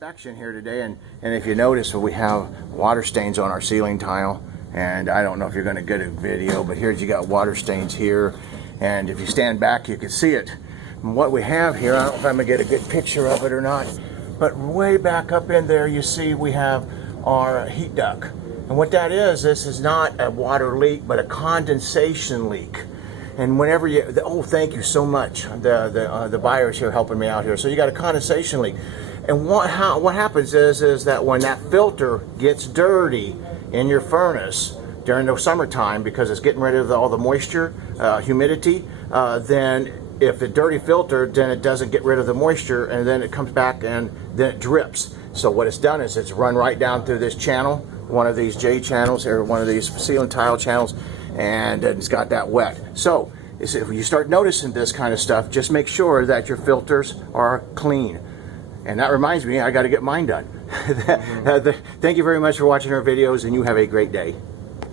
Inspection here today, and if you notice, we have water stains on our ceiling tile, and I don't know if you're going to get a video, but here's you got water stains here, and if you stand back you can see it. And what we have here, I don't know if I'm going to get a good picture of it or not, but way back up in there you see we have our heat duct, and what that is, this is not a water leak but a condensation leak. And whenever you, oh, thank you so much, the buyers here helping me out here. So you got a condensation leak. And what happens is that when that filter gets dirty in your furnace during the summertime, because it's getting rid of all the moisture, humidity, then if the dirty filter, then it doesn't get rid of the moisture, and then it comes back and then it drips. So what it's done is it's run right down through this channel, one of these J channels or one of these ceiling tile channels, and it's got that wet. So if you start noticing this kind of stuff, just make sure that your filters are clean. And that reminds me, I got to get mine done. Thank you very much for watching our videos, and you have a great day.